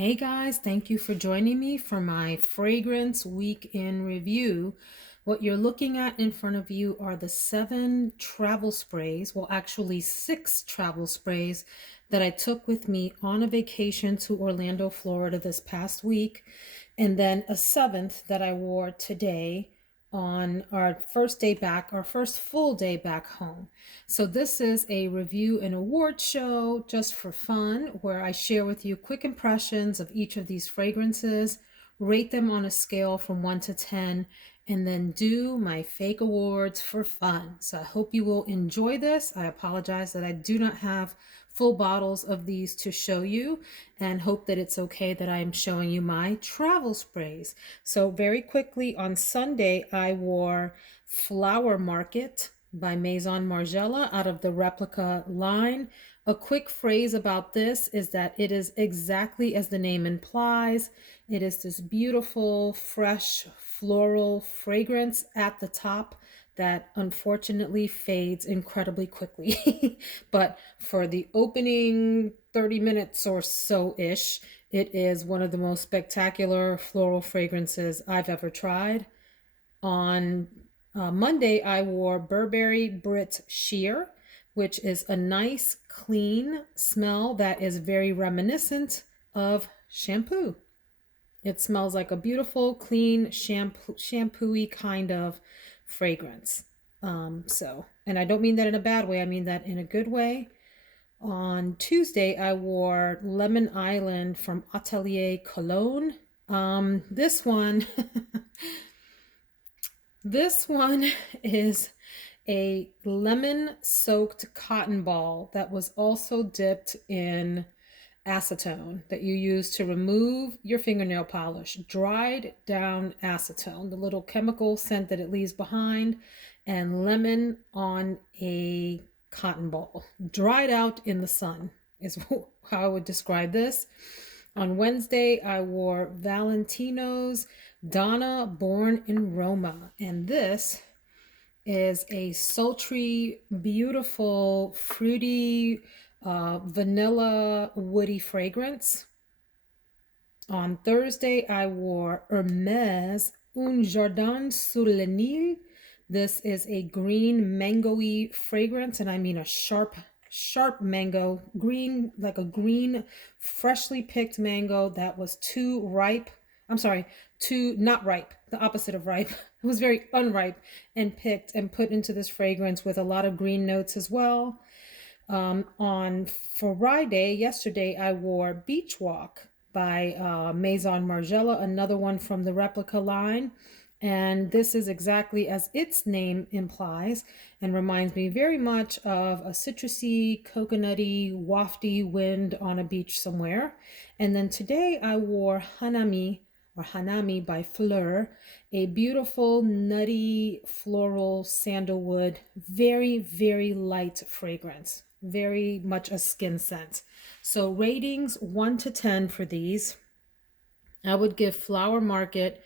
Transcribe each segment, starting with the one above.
Hey guys, thank you for joining me for my fragrance week in review. What you're looking at in front of you are the 7 travel sprays, well, actually 6 travel sprays that I took with me on a vacation to Orlando, Florida this past week, and then a 7th that I wore today on our first day back, our first full day back home. So this is a review and award show just for fun, where I share with you quick impressions of each of these fragrances, rate them on a scale from 1 to 10, and then do my fake awards for fun. So I hope you will enjoy this. I apologize that I do not have full bottles of these to show you, and hope that it's okay that I am showing you my travel sprays. So very quickly, on Sunday I wore Flower Market by Maison Margela out of the Replica line. A quick phrase about this is that it is exactly as the name implies. It is this beautiful, fresh, floral fragrance at the top that unfortunately fades incredibly quickly. But for the opening 30 minutes or so-ish, it is one of the most spectacular floral fragrances I've ever tried. On Monday, I wore Burberry Brit Sheer, which is a nice, clean smell that is very reminiscent of shampoo. It smells like a beautiful, clean, shampooy kind of fragrance. And I don't mean that in a bad way, I mean that in a good way. On Tuesday, I wore Lemon Island from Atelier Cologne. This one, this one is a lemon-soaked cotton ball that was also dipped in acetone that you use to remove your fingernail polish. Dried down acetone, the little chemical scent that it leaves behind, and lemon on a cotton ball. Dried out in the sun is how I would describe this. On Wednesday, I wore Valentino's Donna Born in Roma, and this is a sultry, beautiful, fruity, vanilla, woody fragrance. On Thursday, I wore Hermes Un Jardin Sur Le Nil. This is a green mangoey fragrance, and I mean a sharp mango, green, like a green, freshly picked mango that was too ripe. I'm sorry, too not ripe, the opposite of ripe. It was very unripe and picked and put into this fragrance with a lot of green notes as well. On Friday, yesterday, I wore Beach Walk by Maison Margela, another one from the Replica line. And this is exactly as its name implies and reminds me very much of a citrusy, coconutty, wafty wind on a beach somewhere. And then today I wore Hanami or Hanami by Phlur, a beautiful, nutty, floral sandalwood, very, very light fragrance, very much a skin scent. So ratings 1 to 10 for these. I would give Flower Market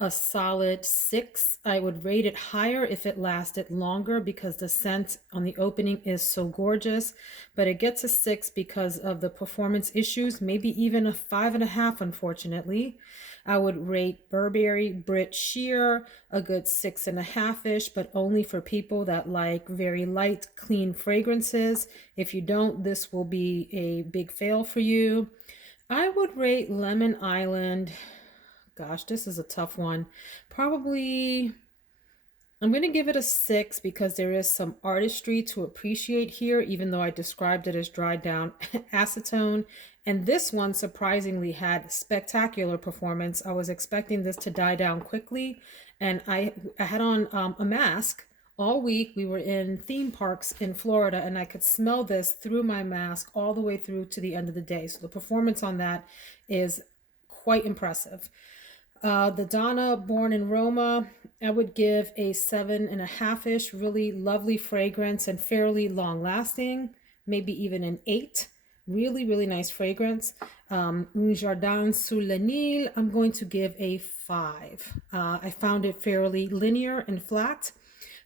a solid 6. I would rate it higher if it lasted longer because the scent on the opening is so gorgeous, but it gets a 6 because of the performance issues, maybe even a 5.5, unfortunately. I would rate Burberry Brit Sheer a good 6.5-ish, but only for people that like very light, clean fragrances. If you don't, this will be a big fail for you. I would rate Lemon Island, gosh, this is a tough one. Probably, I'm going to give it a 6 because there is some artistry to appreciate here, even though I described it as dried down acetone. And this one surprisingly had spectacular performance. I was expecting this to die down quickly, and I had on a mask all week. We were in theme parks in Florida, and I could smell this through my mask all the way through to the end of the day. So the performance on that is quite impressive. The Donna Born in Roma, I would give a 7.5-ish. Really lovely fragrance and fairly long lasting, maybe even an 8. Really, really nice fragrance. Un Jardin Sur Le Nil, I'm going to give a 5. I found it fairly linear and flat.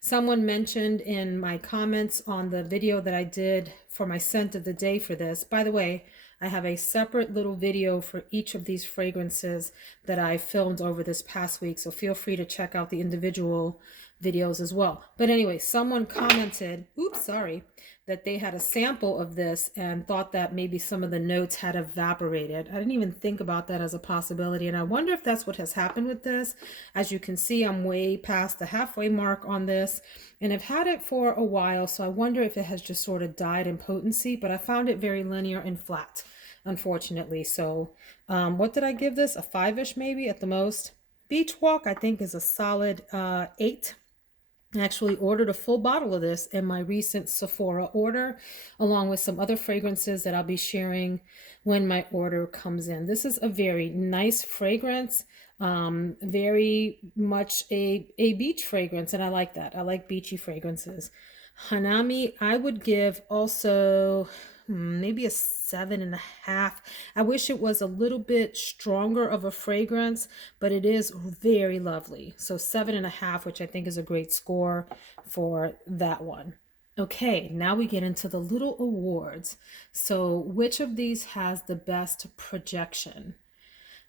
Someone mentioned in my comments on the video that I did for my scent of the day for this. By the way, I have a separate little video for each of these fragrances that I filmed over this past week. So feel free to check out the individual videos as well. But anyway, someone commented, oops, sorry, that they had a sample of this and thought that maybe some of the notes had evaporated. I didn't even think about that as a possibility. And I wonder if that's what has happened with this. As you can see, I'm way past the halfway mark on this and I've had it for a while. So I wonder if it has just sort of died in potency, but I found it very linear and flat, unfortunately. So what did I give this? A 5-ish maybe at the most. Beach Walk, I think, is a solid 8. I actually ordered a full bottle of this in my recent Sephora order, along with some other fragrances that I'll be sharing when my order comes in. This is a very nice fragrance, very much a beach fragrance, and I like that. I like beachy fragrances. Hanami, I would give also maybe a 7.5. I wish it was a little bit stronger of a fragrance, but it is very lovely. So 7.5, which I think is a great score for that one. Okay, now we get into the little awards. So which of these has the best projection?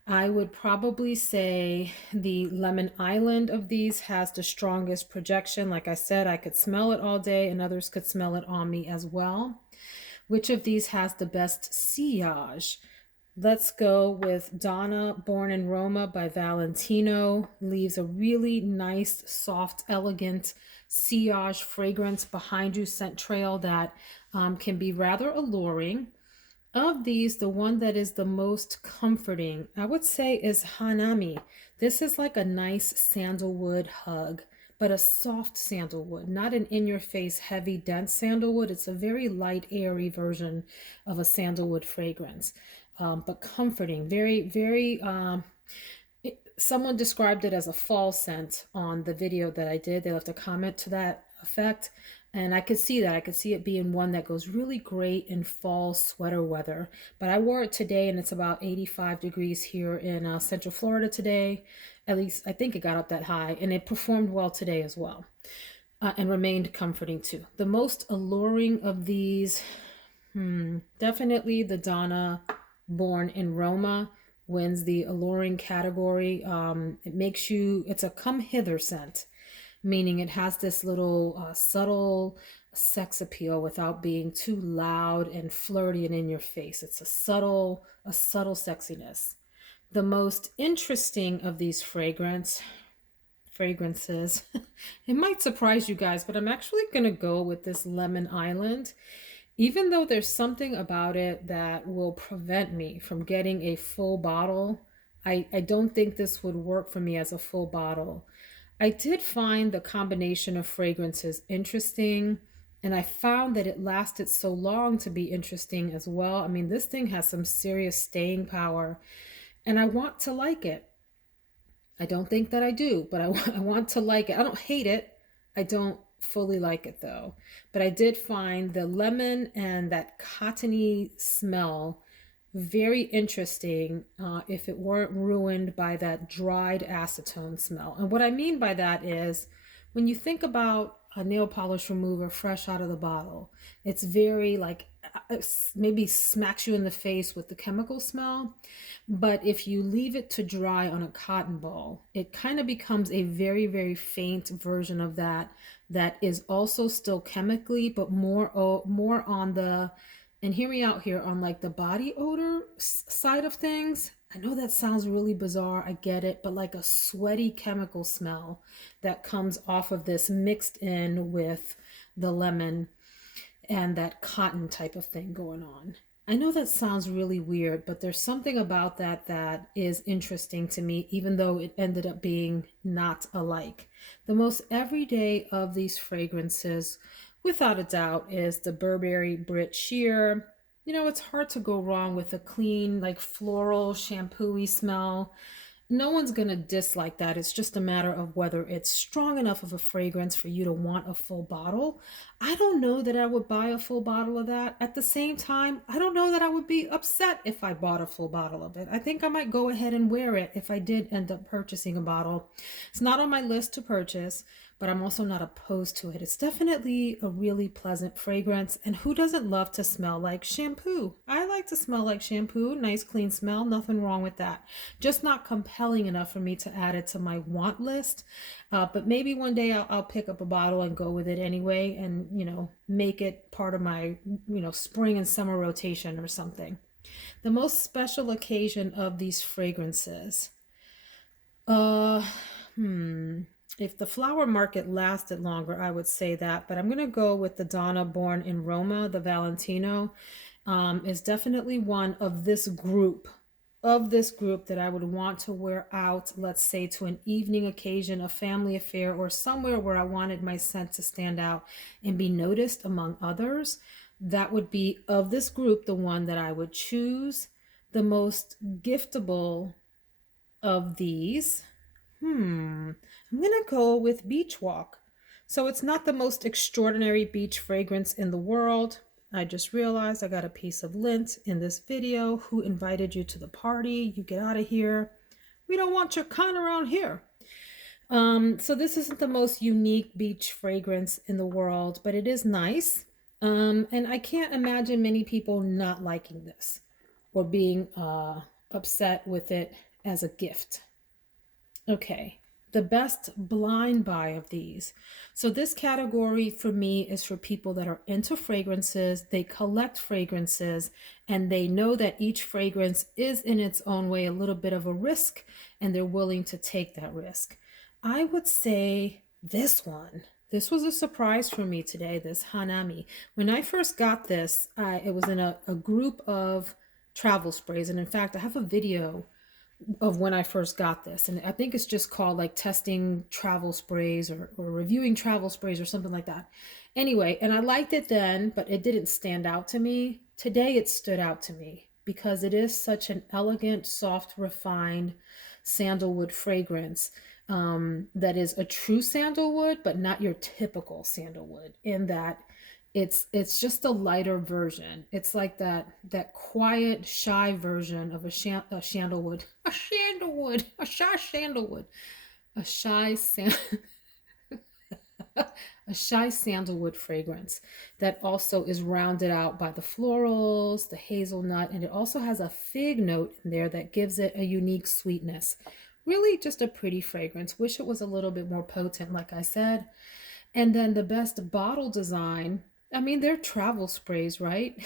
I would probably say the Lemon Island of these has the strongest projection. Like I said, I could smell it all day and others could smell it on me as well. Which of these has the best sillage? Let's go with Donna, Born in Roma by Valentino. Leaves a really nice, soft, elegant sillage fragrance behind you, scent trail that can be rather alluring. Of these, the one that is the most comforting, I would say, is Hanami. This is like a nice sandalwood hug, but a soft sandalwood, not an in-your-face, heavy, dense sandalwood. It's a very light, airy version of a sandalwood fragrance, but comforting, very, very... someone described it as a fall scent on the video that I did. They left a comment to that effect. And I could see that. I could see it being one that goes really great in fall sweater weather. But I wore it today and it's about 85 degrees here in Central Florida today. At least I think it got up that high. And it performed well today as well. And remained comforting too. The most alluring of these, definitely the Donna Born in Roma wins the alluring category. It makes you, it's a come hither scent, meaning it has this little subtle sex appeal without being too loud and flirty and in your face. It's a subtle sexiness. The most interesting of these fragrances, it might surprise you guys, but I'm actually going to go with this Lemon Island. Even though there's something about it that will prevent me from getting a full bottle, I don't think this would work for me as a full bottle. I did find the combination of fragrances interesting, and I found that it lasted so long to be interesting as well. I mean, this thing has some serious staying power, and I want to like it. I don't think that I do, but I want to like it. I don't hate it. I don't fully like it though. But I did find the lemon and that cottony smell very interesting if it weren't ruined by that dried acetone smell. And what I mean by that is when you think about a nail polish remover fresh out of the bottle, it's very like maybe smacks you in the face with the chemical smell. But if you leave it to dry on a cotton ball, it kind of becomes a very, very faint version of that is also still chemically, but more on the, and hear me out here, on like the body odor side of things. I know that sounds really bizarre, I get it, but like a sweaty chemical smell that comes off of this mixed in with the lemon and that cotton type of thing going on. I know that sounds really weird, but there's something about that is interesting to me, even though it ended up being not alike. The most everyday of these fragrances, without a doubt, is the Burberry Brit Sheer. You know, it's hard to go wrong with a clean, like floral, shampoo-y smell. No one's going to dislike that. It's just a matter of whether it's strong enough of a fragrance for you to want a full bottle. I don't know that I would buy a full bottle of that. At the same time, I don't know that I would be upset if I bought a full bottle of it. I think I might go ahead and wear it if I did end up purchasing a bottle. It's not on my list to purchase, but I'm also not opposed to it. It's definitely a really pleasant fragrance. And who doesn't love to smell like shampoo? I like to smell like shampoo, nice clean smell, nothing wrong with that. Just not compelling enough for me to add it to my want list. But maybe one day I'll pick up a bottle and go with it anyway and, make it part of my, spring and summer rotation or something. The most special occasion of these fragrances. Uh, hmm. If the flower market lasted longer, I would say that, but I'm gonna go with the Donna born in Roma, the Valentino. Is definitely one of this group that I would want to wear out, let's say to an evening occasion, a family affair, or somewhere where I wanted my scent to stand out and be noticed among others. That would be of this group the one that I would choose. The most giftable of these, I'm gonna go with Beach Walk. So it's not the most extraordinary beach fragrance in the world. I just realized I got a piece of lint in this video. Who invited you to the party? You get out of here. We don't want your kind around here. So this isn't the most unique beach fragrance in the world, but it is nice. And I can't imagine many people not liking this or being upset with it as a gift. Okay, the best blind buy of these. So this category for me is for people that are into fragrances, they collect fragrances, and they know that each fragrance is in its own way a little bit of a risk, and they're willing to take that risk. I would say this one. This was a surprise for me today, this Hanami. When I first got this, it was in a group of travel sprays. And in fact, I have a video of when I first got this. And I think it's just called like testing travel sprays or reviewing travel sprays or something like that. Anyway, and I liked it then, but it didn't stand out to me. Today it stood out to me because it is such an elegant, soft, refined sandalwood fragrance that is a true sandalwood, but not your typical sandalwood in that it's just a lighter version. It's like that quiet, shy version of a sandalwood, a shy sandalwood, a shy sand, a shy sandalwood fragrance that also is rounded out by the florals, the hazelnut, and it also has a fig note in there that gives it a unique sweetness. Really just a pretty fragrance. Wish it was a little bit more potent, like I said. And then the best bottle design, I mean, they're travel sprays, right?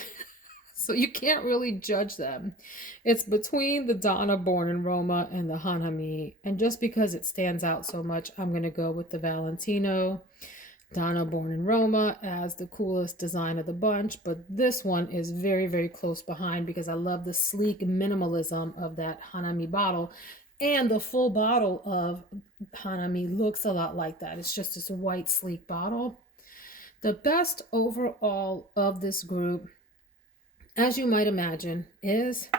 So you can't really judge them. It's between the Donna born in Roma and the Hanami. And just because it stands out so much, I'm going to go with the Valentino. Donna born in Roma as the coolest design of the bunch, but this one is very, very close behind because I love the sleek minimalism of that Hanami bottle. And the full bottle of Hanami looks a lot like that. It's just this white, sleek bottle. The best overall of this group, as you might imagine, is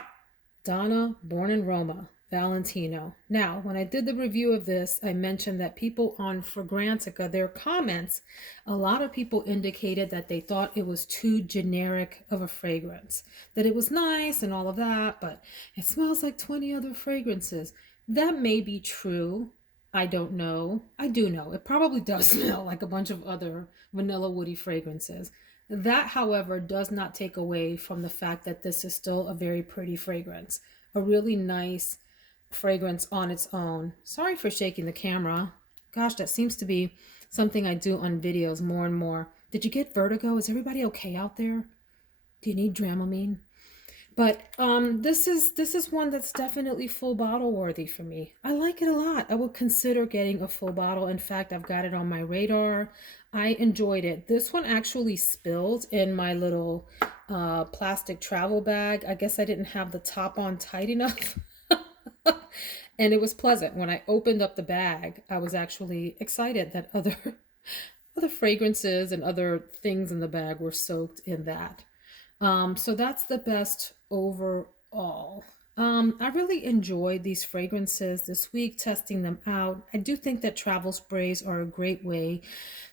Donna born in Roma, Valentino. Now, when I did the review of this, I mentioned that people on Fragrantica, their comments, a lot of people indicated that they thought it was too generic of a fragrance, that it was nice and all of that, but it smells like 20 other fragrances. That may be true. I don't know. I do know. It probably does smell like a bunch of other vanilla woody fragrances. That, however, does not take away from the fact that this is still a very pretty fragrance. A really nice fragrance on its own. Sorry for shaking the camera. Gosh, that seems to be something I do on videos more and more. Did you get vertigo? Is everybody okay out there? Do you need Dramamine? But this is one that's definitely full bottle worthy for me. I like it a lot. I would consider getting a full bottle. In fact, I've got it on my radar. I enjoyed it. This one actually spilled in my little plastic travel bag. I guess I didn't have the top on tight enough. And it was pleasant. When I opened up the bag, I was actually excited that other fragrances and other things in the bag were soaked in that. So that's the best overall. I really enjoyed these fragrances this week, testing them out. I do think that travel sprays are a great way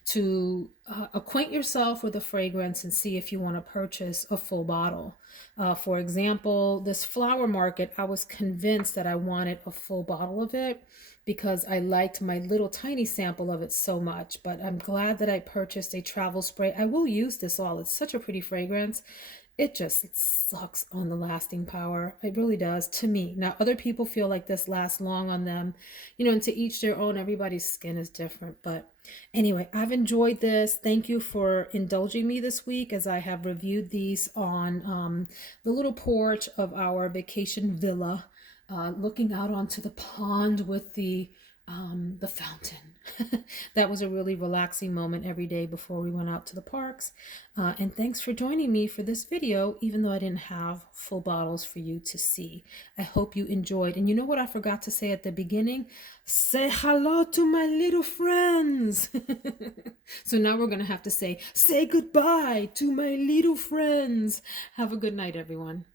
to acquaint yourself with a fragrance and see if you want to purchase a full bottle. For example, this flower market, I was convinced that I wanted a full bottle of it because I liked my little tiny sample of it so much. But I'm glad that I purchased a travel spray. I will use this all. It's such a pretty fragrance. It just sucks on the lasting power. It really does to me. Now, other people feel like this lasts long on them, and to each their own. Everybody's skin is different. But anyway, I've enjoyed this. Thank you for indulging me this week as I have reviewed these on the little porch of our vacation villa, looking out onto the pond with the fountain. That was a really relaxing moment every day before we went out to the parks. And thanks for joining me for this video, even though I didn't have full bottles for you to see. I hope you enjoyed. And you know what I forgot to say at the beginning? Say hello to my little friends. So now we're going to have to say goodbye to my little friends. Have a good night, everyone.